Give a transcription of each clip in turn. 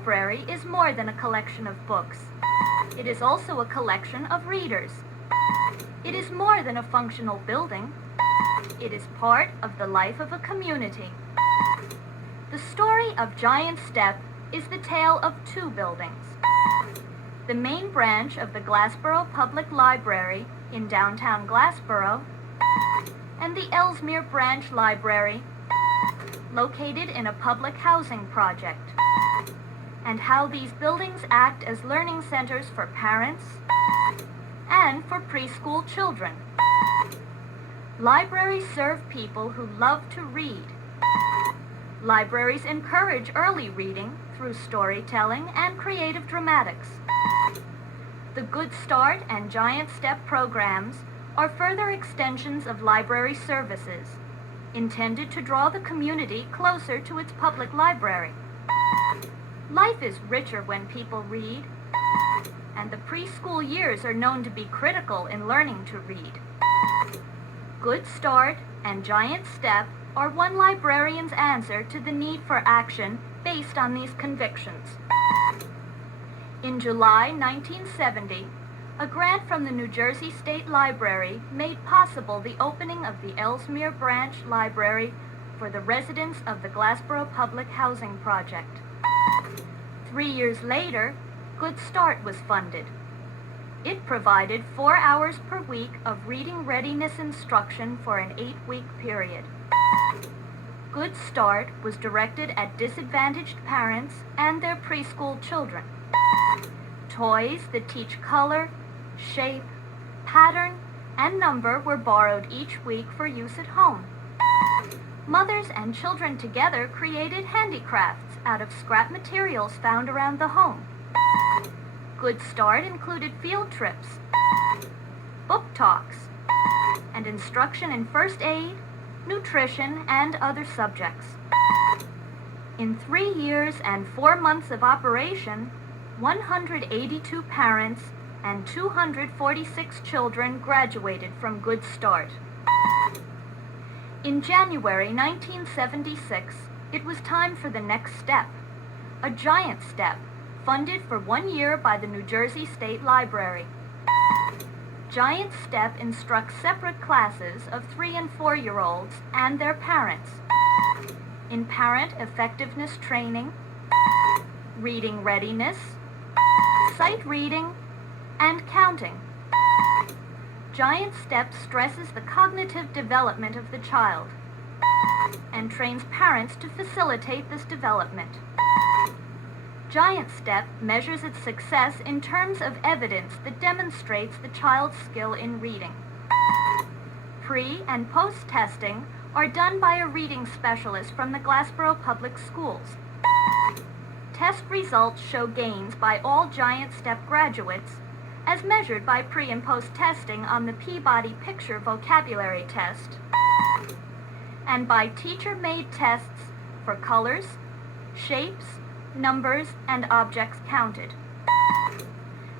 library is more than a collection of books. It is also a collection of readers. It is more than a functional building. It is part of the life of a community. The story of Giant Step is the tale of two buildings. The main branch of the Glassboro Public Library in downtown Glassboro and the Ellesmere Branch Library located in a public housing project, and how these buildings act as learning centers for parents and for preschool children. Libraries serve people who love to read. Libraries encourage early reading through storytelling and creative dramatics. The Good Start and Giant Step programs are further extensions of library services, intended to draw the community closer to its public library. Life is richer when people read, and the preschool years are known to be critical in learning to read. Good Start and Giant Step are one librarian's answer to the need for action based on these convictions. In July 1970, a grant from the New Jersey State Library made possible the opening of the Ellesmere Branch Library for the residents of the Glassboro Public Housing Project. 3 years later, Good Start was funded. It provided 4 hours per week of reading readiness instruction for an 8-week period. Good Start was directed at disadvantaged parents and their preschool children. Toys that teach color, shape, pattern, and number were borrowed each week for use at home. Mothers and children together created handicrafts out of scrap materials found around the home. Good Start included field trips, book talks, and instruction in first aid, nutrition, and other subjects. In 3 years and 4 months of operation, 182 parents and 246 children graduated from Good Start. In January 1976, it was time for the next step, a Giant Step, funded for 1 year by the New Jersey State Library. Giant Step instructs separate classes of 3- and 4-year-olds and their parents in parent effectiveness training, reading readiness, sight reading, and counting. Giant Step stresses the cognitive development of the child and trains parents to facilitate this development. Giant Step measures its success in terms of evidence that demonstrates the child's skill in reading. Pre- and post-testing are done by a reading specialist from the Glassboro Public Schools. Test results show gains by all Giant Step graduates, as measured by pre- and post-testing on the Peabody Picture Vocabulary Test, and by teacher-made tests for colors, shapes, numbers, and objects counted.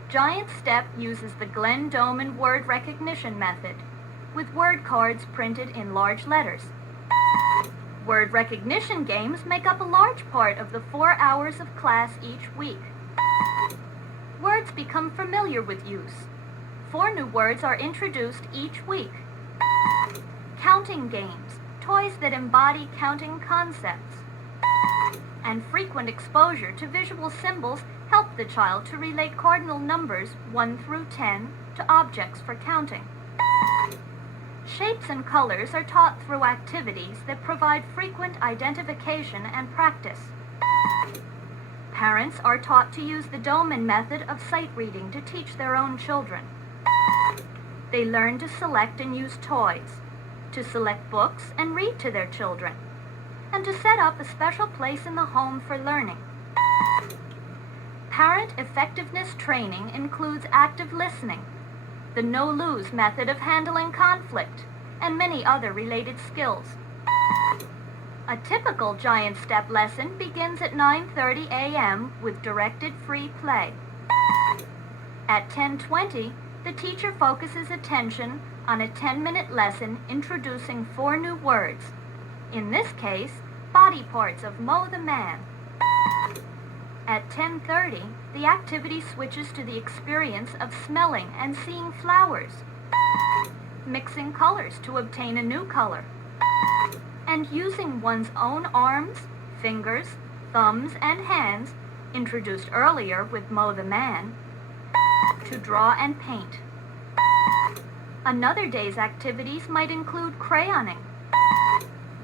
Giant Step uses the Glenn Doman word recognition method, with word cards printed in large letters. Word recognition games make up a large part of the 4 hours of class each week. Words become familiar with use. 4 new words are introduced each week. Counting games, toys that embody counting concepts, and frequent exposure to visual symbols help the child to relate cardinal numbers 1 through 10 to objects for counting. Shapes and colors are taught through activities that provide frequent identification and practice. Parents are taught to use the Doman method of sight reading to teach their own children. They learn to select and use toys, to select books and read to their children, and to set up a special place in the home for learning. Parent effectiveness training includes active listening, the no-lose method of handling conflict, and many other related skills. A typical Giant Step lesson begins at 9:30 a.m. with directed free play. At 10:20, the teacher focuses attention on a 10-minute lesson introducing 4 new words, in this case, body parts of Mo the Man. At 10:30, the activity switches to the experience of smelling and seeing flowers, mixing colors to obtain a new color, and using one's own arms, fingers, thumbs, and hands, introduced earlier with Mo the Man, to draw and paint. Another day's activities might include crayoning,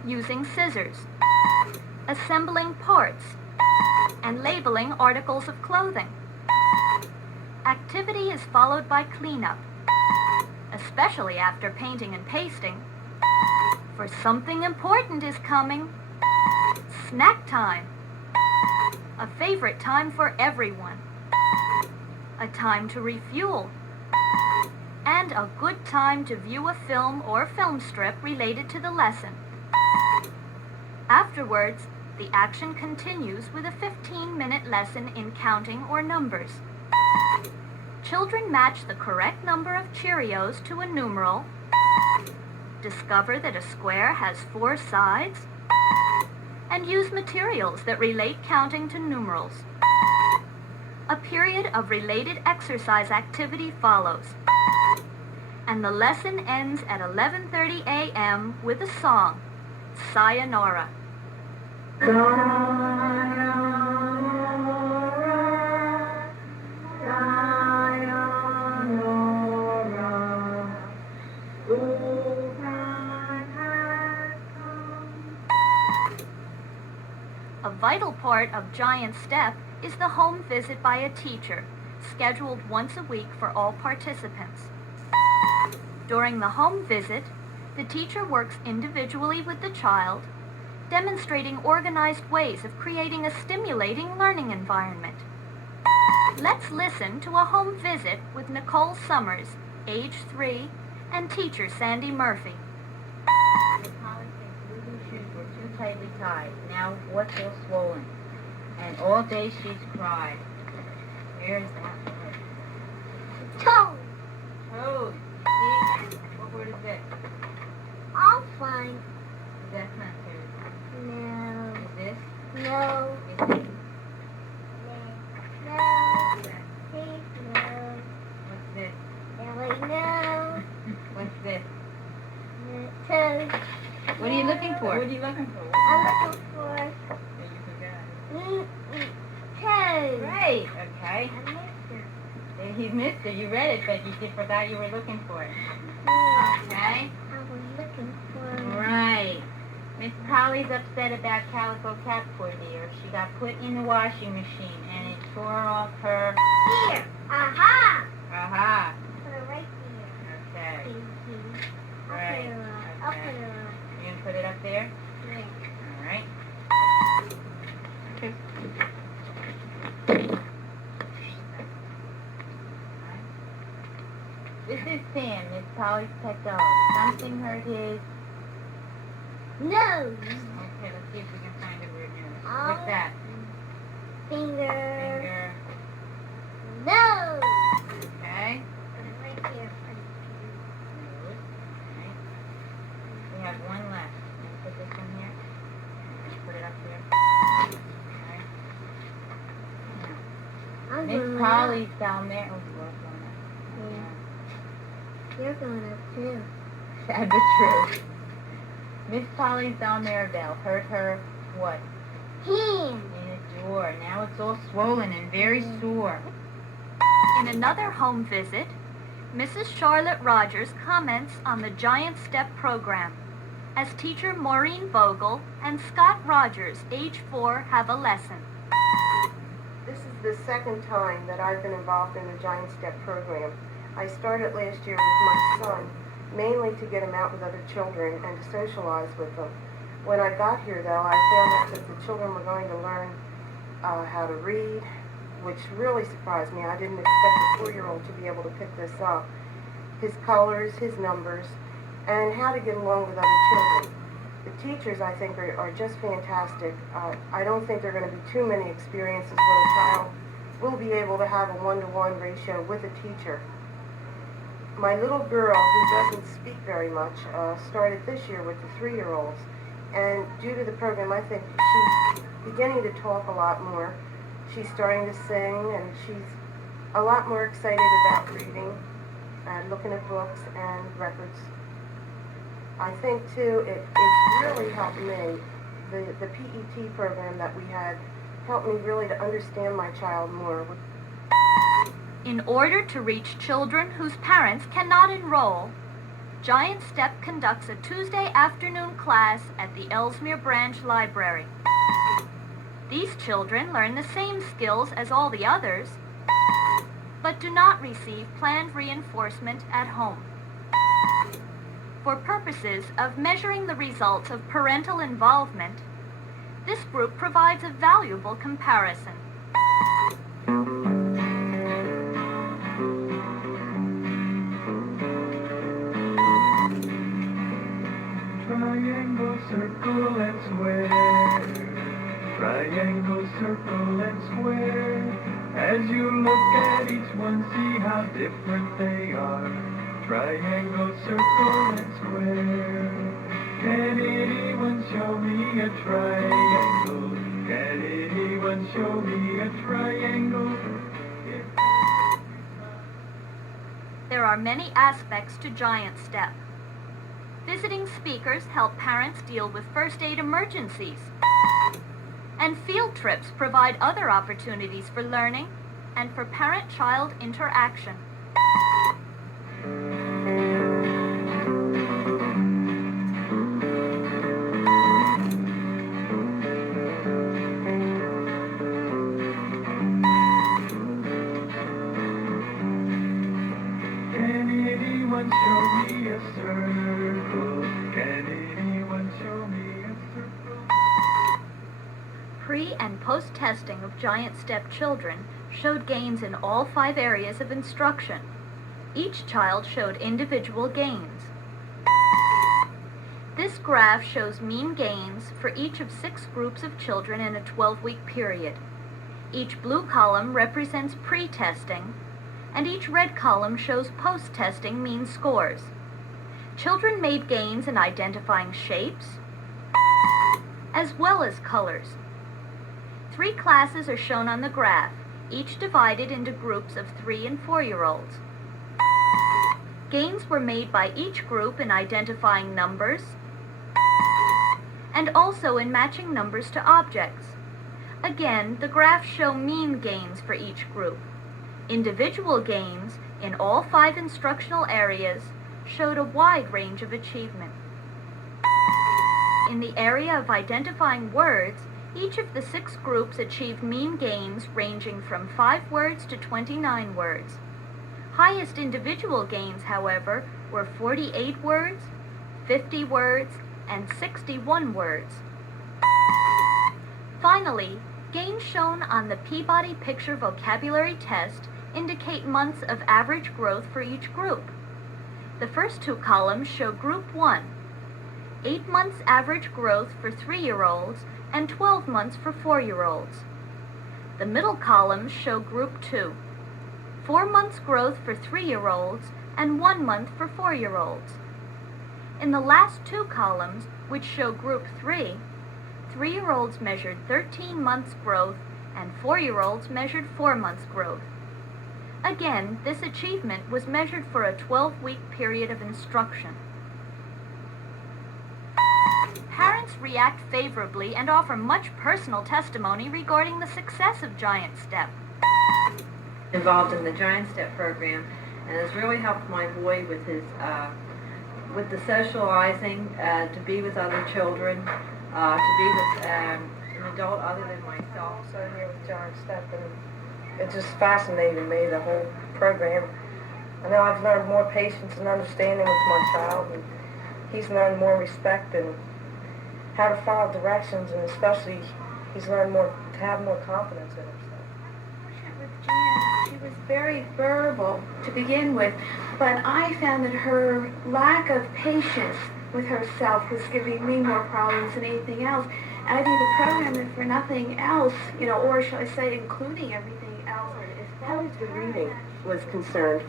using scissors, assembling parts, and labeling articles of clothing. Activity is followed by cleanup, especially after painting and pasting, for something important is coming. Snack time, a favorite time for everyone, a time to refuel, and a good time to view a film or film strip related to the lesson. Afterwards, the action continues with a 15-minute lesson in counting or numbers. Children match the correct number of Cheerios to a numeral, discover that a square has 4 sides, and use materials that relate counting to numerals. A period of related exercise activity follows, and the lesson ends at 11:30 a.m. with a song, Sayonara. A vital part of Giant Step is the home visit by a teacher, scheduled once a week for all participants. During the home visit, the teacher works individually with the child, demonstrating organized ways of creating a stimulating learning environment. Let's listen to a home visit with Nicole Summers, age 3, and teacher Sandy Murphy. The Politics blue shoes were too tightly tied. Now what's all swollen? And all day she's cried. Where's that word? Toad. Toad. See? What word is it? I'll find. Is that not toad? No. Is this? No. Is it? No. Please no. What's this? Ellie, no. What's this? Toad. What are you looking for? What are you looking for? I'm looking for Yeah, you forgot. toad. Right. Okay. I missed it. You missed it. You read it, but you forgot you were looking for it. Yeah. Okay. I was looking for Right. Miss Polly's upset about Calico Cat, poor dear. She got put in the washing machine and it tore off her... Here. Aha. Aha. Put it right here. Okay. Right. I'll put it on. You gonna put it up there? Yeah. All right. Okay. This is Sam, Miss Polly's pet dog. Something hurt his... Nose. Okay, let's see if we can find a word nose. Oh. What's that? Finger. Finger. Nose. Okay. Put it right here. Nose. Okay. We have one left. Can you put this in here? Put it up there. Okay. I'm Miss going Polly's down there. Oh, you are going up. Yeah. You're going up too. Sad but true. Miss Polly's Dalmare Bell hurt her, what? Hand. In a door. Now it's all swollen and very sore. In another home visit, Mrs. Charlotte Rogers comments on the Giant Step program, as teacher Maureen Vogel and Scott Rogers, age 4, have a lesson. This is the second time that I've been involved in the Giant Step program. I started last year with my son, mainly to get him out with other children and to socialize with them. When I got here, though, I found out that the children were going to learn how to read, which really surprised me. I didn't expect a 4-year-old to be able to pick this up. His colors, his numbers, and how to get along with other children. The teachers, I think, are just fantastic. I don't think there are going to be too many experiences where a child will be able to have a 1-to-1 ratio with a teacher. My little girl, who doesn't speak very much, started this year with the 3-year-olds. And due to the program, I think she's beginning to talk a lot more. She's starting to sing, and she's a lot more excited about reading and looking at books and records. I think, too, it's really helped me. The PET program that we had helped me really to understand my child more. In order to reach children whose parents cannot enroll, Giant Step conducts a Tuesday afternoon class at the Ellesmere Branch Library. These children learn the same skills as all the others, but do not receive planned reinforcement at home. For purposes of measuring the results of parental involvement, this group provides a valuable comparison. Triangle, circle, and square. Triangle, circle, and square. As you look at each one, see how different they are. Triangle, circle, and square. Can anyone show me a triangle? Can anyone show me a triangle? There are many aspects to Giant Step. Visiting speakers help parents deal with first aid emergencies. And field trips provide other opportunities for learning and for parent-child interaction. Can anyone show me a circle? Can anyone show me a circle? Pre- and post-testing of Giant Step children showed gains in all 5 areas of instruction. Each child showed individual gains. This graph shows mean gains for each of 6 groups of children in a 12-week period. Each blue column represents pre-testing, and each red column shows post-testing mean scores. Children made gains in identifying shapes, as well as colors. 3 classes are shown on the graph, each divided into groups of 3- and 4-year-olds. Gains were made by each group in identifying numbers, and also in matching numbers to objects. Again, the graphs show mean gains for each group. Individual gains in all 5 instructional areas showed a wide range of achievement. In the area of identifying words, each of the 6 groups achieved mean gains ranging from 5 words to 29 words. Highest individual gains, however, were 48 words, 50 words, and 61 words. Finally, gains shown on the Peabody Picture Vocabulary Test indicate months of average growth for each group. The first 2 columns show Group 1, 8 months average growth for 3-year-olds and 12 months for 4-year-olds. The middle columns show Group 2, 4 months growth for 3-year-olds and 1 month for 4-year-olds. In the last 2 columns, which show Group 3, 3-year-olds measured 13 months growth and 4-year-olds measured 4 months growth. Again, this achievement was measured for a 12-week period of instruction. Parents react favorably and offer much personal testimony regarding the success of Giant Step. Involved in the Giant Step program, and has really helped my boy with his with the socializing, to be with other children, to be with an adult other than myself. So here with Giant Step, and it just fascinated me, the whole program. I know I've learned more patience and understanding with my child, and he's learned more respect and how to follow directions, and especially he's learned more to have more confidence in himself. With Jan, she was very verbal to begin with, but I found that her lack of patience with herself was giving me more problems than anything else. And I think the program, if for nothing else, or shall I say, including everything else, As far as the reading was concerned,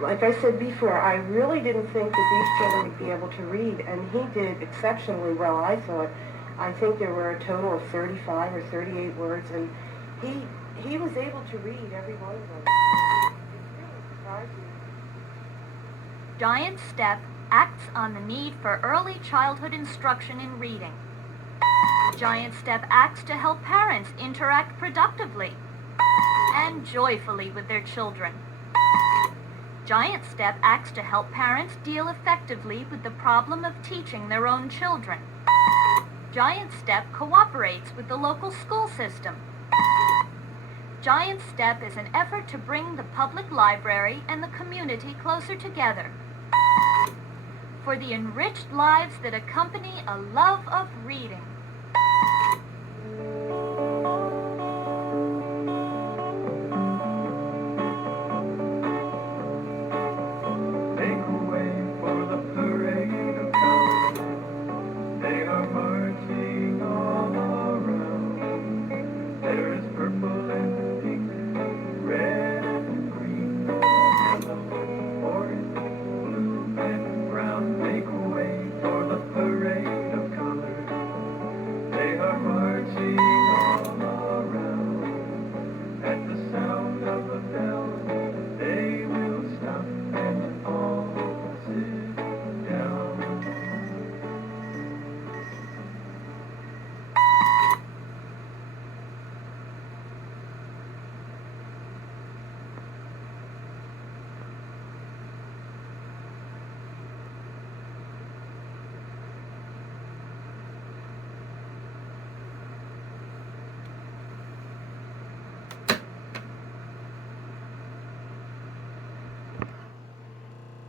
like I said before, I really didn't think that these children would be able to read, and he did exceptionally well, I thought. I think there were a total of 35 or 38 words, and he was able to read every one of them. It's really surprising. Giant Step acts on the need for early childhood instruction in reading. Giant Step acts to help parents interact productively and joyfully with their children. Giant Step acts to help parents deal effectively with the problem of teaching their own children. Giant Step cooperates with the local school system. Giant Step is an effort to bring the public library and the community closer together for the enriched lives that accompany a love of reading.